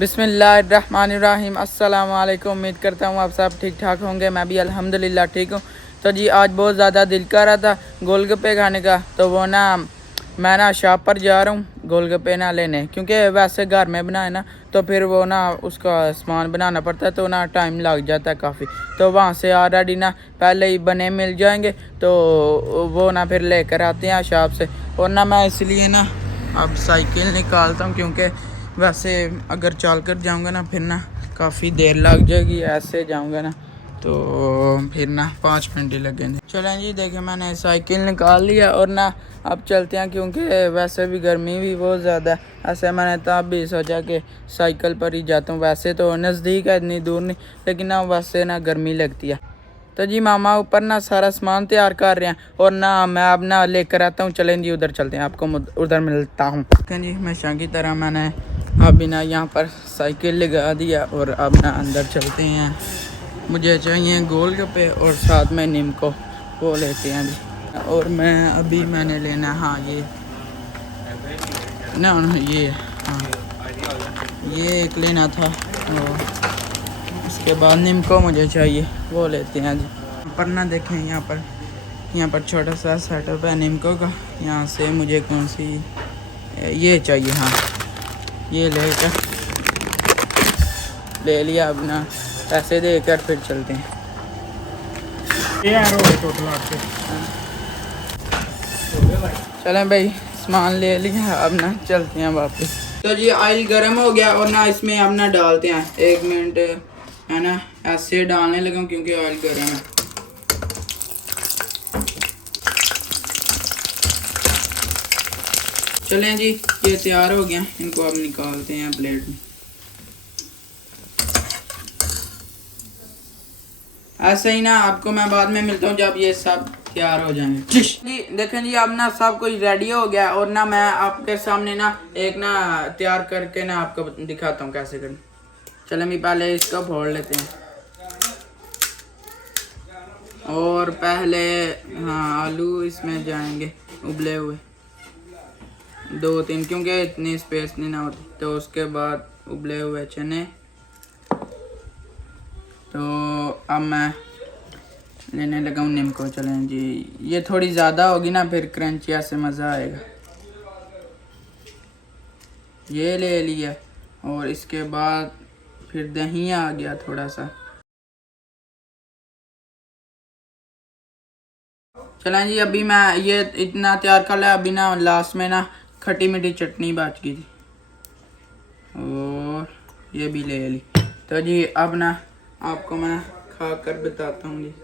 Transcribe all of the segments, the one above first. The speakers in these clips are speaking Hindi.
बिस्मिल्लाहिर्रहमानिर्रहीम। अस्सलाम वालेकुम। उम्मीद करता हूँ आप सब ठीक ठाक होंगे। मैं भी अल्हम्दुलिल्लाह ठीक हूँ। तो जी आज बहुत ज़्यादा दिल कर रहा था गोलगप्पे खाने का, तो वो ना मैं ना शॉप पर जा रहा हूँ गोलगप्पे ना लेने, क्योंकि वैसे घर में बनाए ना तो फिर वो ना उसका सामान बनाना पड़ता है, तो ना टाइम लग जाता है काफ़ी। तो वहाँ से ऑलरेडी ना पहले ही बने मिल जाएंगे, तो वो ना फिर लेकर आते हैं शॉप से। और ना मैं इसलिए ना अब साइकिल निकालता हूँ, क्योंकि वैसे अगर चल कर जाऊँगा ना फिर ना काफ़ी देर लग जाएगी, ऐसे जाऊँगा ना तो फिर ना 5 मिनट ही लगेंगे। चलें जी, देखिए मैंने साइकिल निकाल लिया और ना अब चलते हैं, क्योंकि वैसे भी गर्मी भी बहुत ज़्यादा है। ऐसे मैंने तब भी सोचा कि साइकिल पर ही जाता हूँ, वैसे तो नज़दीक है, इतनी दूर नहीं, लेकिन ना वैसे ना गर्मी लगती है। तो जी मामा ऊपर ना सारा सामान तैयार कर रहे हैं और ना मैं अब ना लेकर आता हूँ। चलें जी उधर चलते हैं, आपको उधर मिलता हूँ। ठीक जी, हमेशा की तरह मैंने अभी ना यहाँ पर साइकिल लगा दिया और अब ना अंदर चलते हैं। मुझे चाहिए गोलगप्पे और साथ में नीमको, वो लेते हैं जी। और मैंने लेना, हाँ ये ना ये, हाँ ये एक लेना था, और उसके बाद नीमको मुझे चाहिए, वो लेते हैं जी। पर ना देखें यहाँ पर छोटा सा सेटअप है नीमको का। यहाँ से मुझे कौन सी ये चाहिए, हाँ ये ले लिया। अब ना पैसे देकर फिर चलते हैं। चलें भाई, सामान ले लिया, अब ना चलते हैं वापस। तो जी ऑयल गर्म हो गया और ना इसमें अब ना डालते हैं। 1 मिनट है ना, ऐसे डालने लगा क्योंकि ऑयल गर्म है। चलें जी, ये तैयार हो गया, इनको अब निकालते हैं प्लेट में। ऐसे ही ना आपको मैं बाद में मिलता हूँ जब ये सब तैयार हो जाएंगे जी। देखें जी, अब ना सब कुछ रेडी हो गया और ना मैं आपके सामने ना एक ना तैयार करके ना आपको दिखाता हूँ कैसे करें। चलें मैं पहले इसको फोड़ लेते हैं, और पहले हाँ आलू इसमें जाएंगे उबले हुए 2-3, क्योंकि इतनी स्पेस नहीं ना होती। तो उसके बाद उबले हुए चने। तो अब मैं लेने लगा हूँ नीमको। चलें जी, ये थोड़ी ज़्यादा होगी ना फिर क्रंचिया से मज़ा आएगा। ये ले लिया, और इसके बाद फिर दही आ गया थोड़ा सा। चलें जी, अभी मैं ये इतना तैयार कर लिया। अभी ना लास्ट में ना खट्टी मीठी चटनी बच गई थी, और ये भी ले ली। तो जी अब ना आपको मैं खा कर बताता हूँ जी,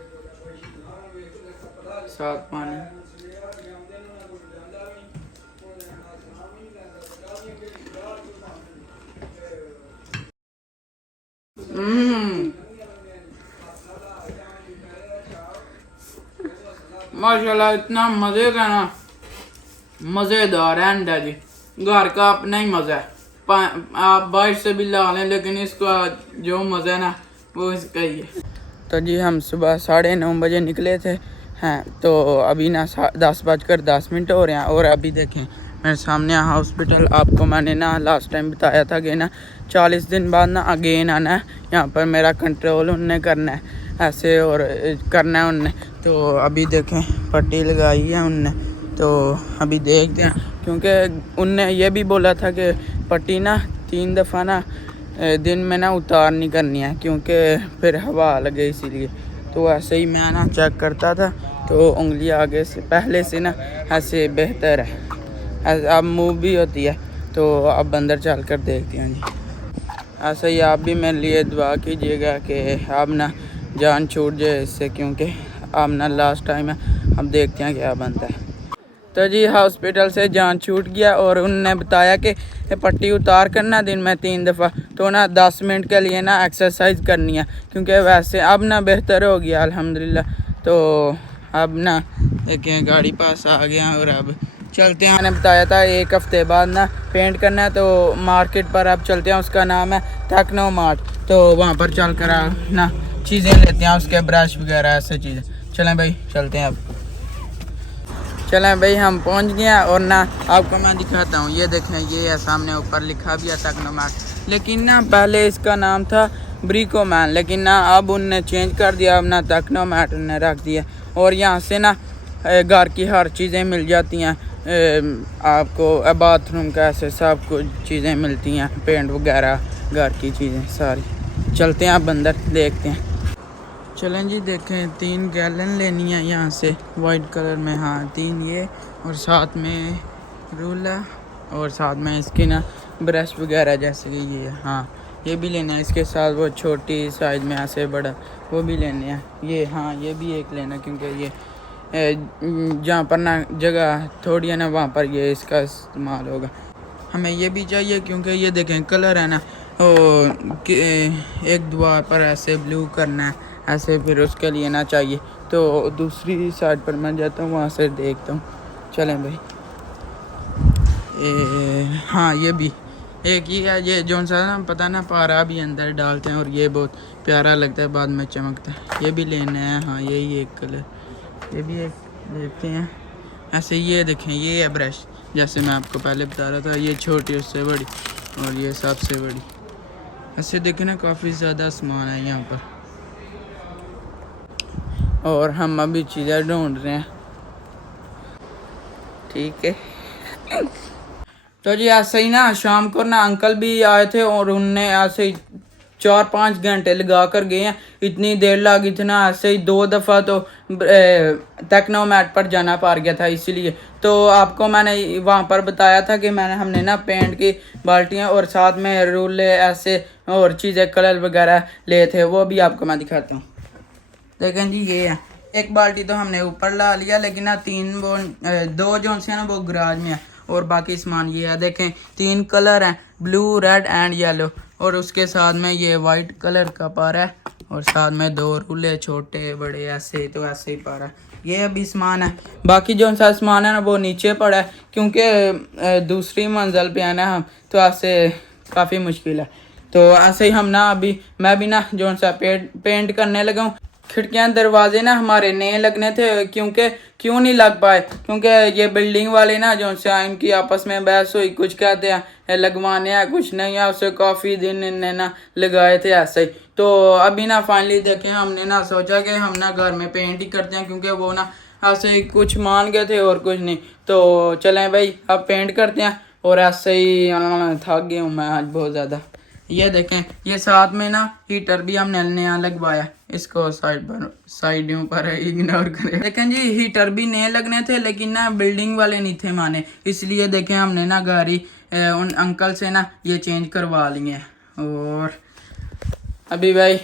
साथ पानी। माशाल्लाह, इतना मज़े का ना, मज़ेदार है अंडा जी। घर का अपना ही मज़ा है। आप बाहर से भी ला लें, लेकिन इसका जो मज़ा है ना वो इसका ही है। तो जी हम सुबह 9:30 बजे निकले थे हैं, तो अभी ना 10:10 हो रहे हैं। और अभी देखें मेरे सामने हॉस्पिटल, आपको मैंने ना लास्ट टाइम बताया था कि ना 40 दिन बाद ना अगेन आना है यहाँ पर। मेरा कंट्रोल उनने करना है ऐसे, और करना है उनने। तो अभी देखें पट्टी लगाई है उनने, तो अभी देखते हैं, क्योंकि उनने ये भी बोला था कि पट्टी ना 3 दफ़ा ना दिन में ना उतारनी करनी है, क्योंकि फिर हवा लगे इसीलिए। तो ऐसे ही मैं ना चेक करता था, तो उंगली आगे से पहले से ना ऐसे बेहतर है, अब मूव भी होती है। तो अब अंदर चल कर देखते हैं जी। ऐसे ही आप भी मेरे लिए दुआ कीजिएगा कि अब ना जान छूट जाए इससे, क्योंकि अब ना लास्ट टाइम है। अब देखते हैं क्या बनता है। तो जी हॉस्पिटल से जान छूट गया, और उनने बताया कि पट्टी उतार करना दिन में 3 दफ़ा, तो ना 10 मिनट के लिए ना एक्सरसाइज करनी है, क्योंकि वैसे अब ना बेहतर हो गया अल्हम्दुलिल्लाह। तो अब ना देखें गाड़ी पास आ गया, और अब चलते हैं। मैंने बताया था 1 हफ़्ते बाद ना पेंट करना है, तो मार्केट पर अब चलते हैं। उसका नाम है टेक्नो मार्ट, तो वहाँ पर चल कर ना चीज़ें लेते हैं, उसके ब्रश वगैरह ऐसे चीज़ें। चलें भाई चलते हैं अब। चलें भाई हम पहुंच गए हैं, और ना आपको मैं दिखाता हूँ। ये देखें, ये है सामने ऊपर लिखा भी है टेक्नो मार्ट। लेकिन ना पहले इसका नाम था ब्रिको मैन, लेकिन ना अब उनने चेंज कर दिया, अब ना टेक्नोमैट उनने रख दिया। और यहाँ से ना घर की हर चीज़ें मिल जाती हैं आपको, बाथरूम का ऐसे सब कुछ चीज़ें मिलती हैं, पेंट वगैरह घर की चीज़ें सारी। चलते हैं अब अंदर देखते हैं। चलें जी, देखें 3 गैलन लेनी है यहाँ से वाइट कलर में। हाँ 3 ये, और साथ में रूला, और साथ में इसकी ना ब्रश वगैरह जैसे कि ये। हाँ ये भी लेना है, इसके साथ वो छोटी साइज में ऐसे बड़ा वो भी लेने हैं ये। हाँ ये भी एक लेना, क्योंकि ये जहाँ पर ना जगह थोड़ी है ना वहाँ पर ये इसका इस्तेमाल होगा। हमें ये भी चाहिए क्योंकि ये देखें कलर है ना वो एक दीवार पर ऐसे ब्लू करना है ऐसे, फिर उसके लिए ना चाहिए। तो दूसरी साइड पर मैं जाता हूँ, वहाँ से देखता हूँ। चलें भाई। हाँ ये भी एक ही है, ये जो सा ना पता ना पारा भी अंदर डालते हैं और ये बहुत प्यारा लगता है, बाद में चमकता है। ये भी लेना है। हाँ यही एक कलर, ये भी एक देखते हैं ऐसे। ये देखें ये है ब्रश, जैसे मैं आपको पहले बता रहा था, ये छोटी उससे बड़ी और ये सबसे बड़ी। ऐसे देखें ना काफ़ी ज़्यादा सामान है यहाँ पर, और हम अभी चीज़ें ढूंढ रहे हैं। ठीक है। तो जी ऐसे ही ना शाम को ना अंकल भी आए थे और उनने ऐसे ही 4-5 घंटे लगा कर गए हैं। इतनी देर लगी थी ना, ऐसे ही 2 दफ़ा तो टेक्नोमैट पर जाना पड़ गया था। इसीलिए तो आपको मैंने वहाँ पर बताया था कि हमने ना पेंट की बाल्टियाँ और साथ में रूले ऐसे और चीज़ें कलर वगैरह ले थे, वो भी आपको मैं दिखाता हूँ। देखें जी ये है, एक बाल्टी तो हमने ऊपर ला लिया, लेकिन ना 2 जो से ना वो गराज में है, और बाकी सामान ये है। देखें 3 कलर हैं, ब्लू रेड एंड येलो, और उसके साथ में ये वाइट कलर का पारा है, और साथ में 2 रूले छोटे बड़े ऐसे, तो ऐसे ही पारा। ये अभी सामान है। बाकी जो सा सामान है ना वो नीचे पड़ा है, क्योंकि दूसरी मंजिल पे आना हम, तो ऐसे काफ़ी मुश्किल है। तो ऐसे ही हम ना अभी मैं भी ना जो सा पेंट करने लगा हूँ। खिड़कियां दरवाजे ना हमारे नए लगने थे, क्योंकि क्यों नहीं लग पाए, क्योंकि ये बिल्डिंग वाले ना जो से इनकी आपस में बहस हुई, कुछ कहते हैं लगवाने हैं कुछ नहीं है, उसे काफ़ी दिन इनने ना लगाए थे ऐसे ही। तो अभी ना फाइनली देखें हमने ना सोचा कि हम ना घर में पेंट ही करते हैं, क्योंकि वो ना ऐसे ही कुछ मान गए थे और कुछ नहीं। तो चलें भाई अब पेंट करते हैं। और ऐसे ही थक गया हूँ मैं आज बहुत ज़्यादा। ये देखें ये साथ में ना हीटर भी हमने नया लगवाया, इसको साइडों पर इग्नोर करें। देखें जी हीटर भी नए लगने थे, लेकिन ना बिल्डिंग वाले नहीं थे माने, इसलिए देखें हमने ना गाड़ी उन अंकल से ना ये चेंज करवा लिए। और अभी भाई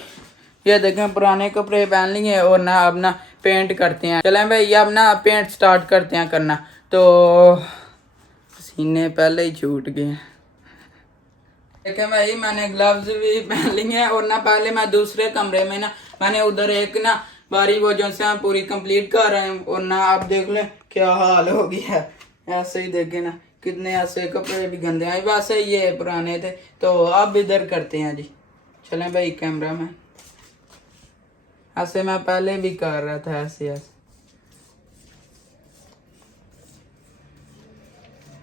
ये देखें पुराने कपड़े पहन लिए और ना अब ना पेंट करते हैं। चलें भाई अब ना पेंट स्टार्ट करते हैं करना। तो सीने पहले ही छूट गए। देखें भाई मैंने ग्लव्स भी पहन लिए हैं, और ना पहले मैं दूसरे कमरे में ना मैंने उधर एक ना बारी वो जो से हम पूरी कंप्लीट कर रहे हैं, और ना आप देख लें क्या हाल हो गया है। ऐसे ही देखें ना कितने ऐसे कपड़े भी गंदे हैं, वैसे ये पुराने थे। तो अब इधर करते हैं जी। चलें भाई कैमरा में, ऐसे मैं पहले भी कर रहा था ऐसे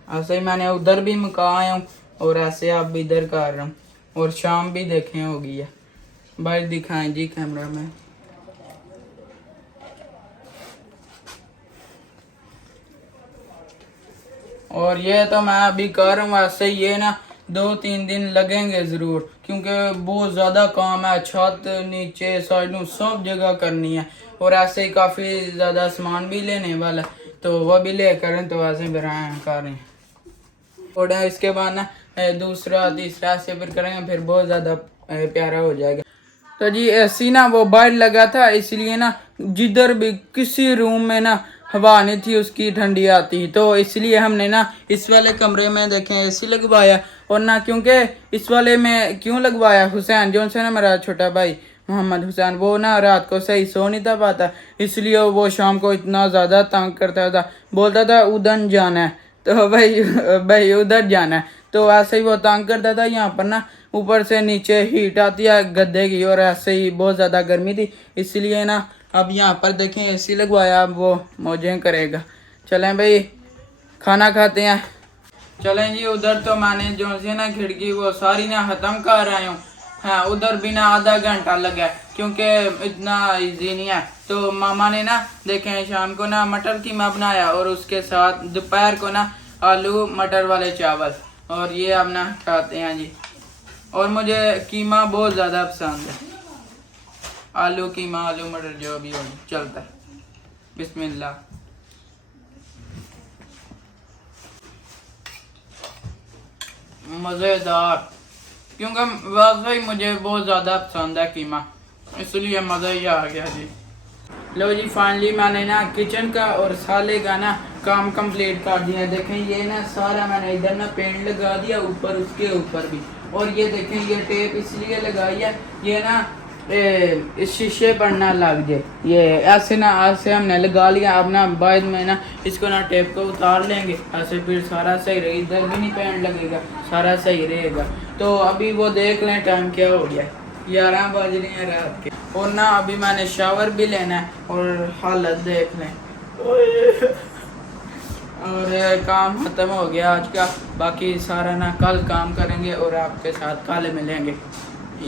ऐसे ही मैंने उधर भी मुकाया हूँ, और ऐसे आप भी इधर कर रहा हूँ। और शाम भी देखें हो गई है भाई, दिखाएं जी कैमरा में। और ये तो मैं अभी कर रहा हूँ ऐसे, ये ना 2-3 दिन लगेंगे ज़रूर, क्योंकि बहुत ज़्यादा काम है। छत नीचे साइडों सब जगह करनी है, और ऐसे ही काफ़ी ज़्यादा सामान भी लेने वाला, तो वह भी ले करें, तो ऐसे कर रहे हैं। और इसके बाद ना दूसरा तीसरा ऐसे फिर करेंगे, फिर बहुत ज़्यादा प्यारा हो जाएगा। तो जी ऐसी ना वो बाहर लगा था, इसलिए ना जिधर भी किसी रूम में ना हवा नहीं थी उसकी ठंडी आती, तो इसलिए हमने ना इस वाले कमरे में देखें एसी लगवाया। और ना क्योंकि इस वाले में क्यों लगवाया, हुसैन जो से ना मेरा छोटा भाई मोहम्मद हुसैन, वो ना रात को सही सो नहीं था पाता, इसलिए वो शाम को इतना ज़्यादा तंग करता था, बोलता था उधर जाना है, तो भाई उधर जाना है। तो ऐसे ही वो तंग करता था। यहाँ पर ना ऊपर से नीचे हीट आती है गद्दे की, और ऐसे ही बहुत ज़्यादा गर्मी थी, इसलिए ना अब यहाँ पर देखें एसी लगवाया, अब वो मौजें करेगा। चलें भाई खाना खाते हैं। चलें जी, उधर तो मैंने जो सी ना खिड़की वो सारी ना ख़त्म कर रहा हूँ। हाँ, उधर भी ना आधा घंटा लगा है, क्योंकि इतना इजी नहीं है। तो मामा ने ना देखें शाम को ना मटर कीमा बनाया और उसके साथ दोपहर को ना आलू मटर वाले चावल, और ये अब ना खाते हैं जी। और मुझे कीमा बहुत ज़्यादा पसंद है, आलू कीमा आलू मटर जो भी हो चलता है। बिस्मिल्लाह। मज़ेदार, क्योंकि वाकई मुझे बहुत ज़्यादा पसंद है कीमा, इसलिए मज़ा ही आ गया जी। लो जी, फाइनली मैंने ना किचन का और साले का ना काम कंप्लीट कर दिया। देखें ये ना सारा मैंने इधर ना पेंट लगा दिया, ऊपर उसके ऊपर भी। और ये देखें ये टेप इसलिए लगाई है, ये ना इस शीशे पर ना लग जाए। ये ऐसे ना ऐसे हमने लगा लिया। अब ना बाद में ना इसको ना टेप को उतार लेंगे ऐसे, फिर सारा सही रहेगा, इधर भी नहीं पेंट लगेगा, सारा सही रहेगा। तो अभी वो देख लें टाइम क्या हो गया, 11 बज रही है रात के। और ना अभी मैंने शावर भी लेना है और हालत देख लें। और काम ख़त्म हो गया आज का, बाकी सारा ना कल काम करेंगे और आपके साथ कल मिलेंगे।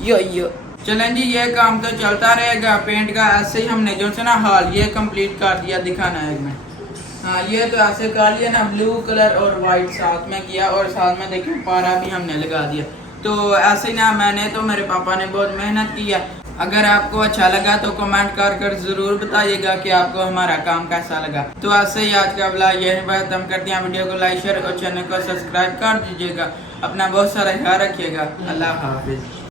यो चलें जी, ये काम तो चलता रहेगा पेंट का। ऐसे ही हमने जो से ना हाल ये कंप्लीट कर दिया, दिखाना है मैं। हाँ, ये तो ऐसे कर लिया ना, ब्लू कलर और वाइट साथ में किया, और साथ में देखिए पारा भी हमने लगा दिया। तो ऐसे ही ना मैंने तो मेरे पापा ने बहुत मेहनत की है। अगर आपको अच्छा लगा तो कमेंट कर ज़रूर बताइएगा कि आपको हमारा काम कैसा लगा। तो ऐसे ही आज का ब्लॉग यही बात हम करते हैं। वीडियो को लाइक शेयर और चैनल को सब्सक्राइब कर दीजिएगा। अपना बहुत सारा ख्याल रखिएगा। अल्लाह हाफिज़।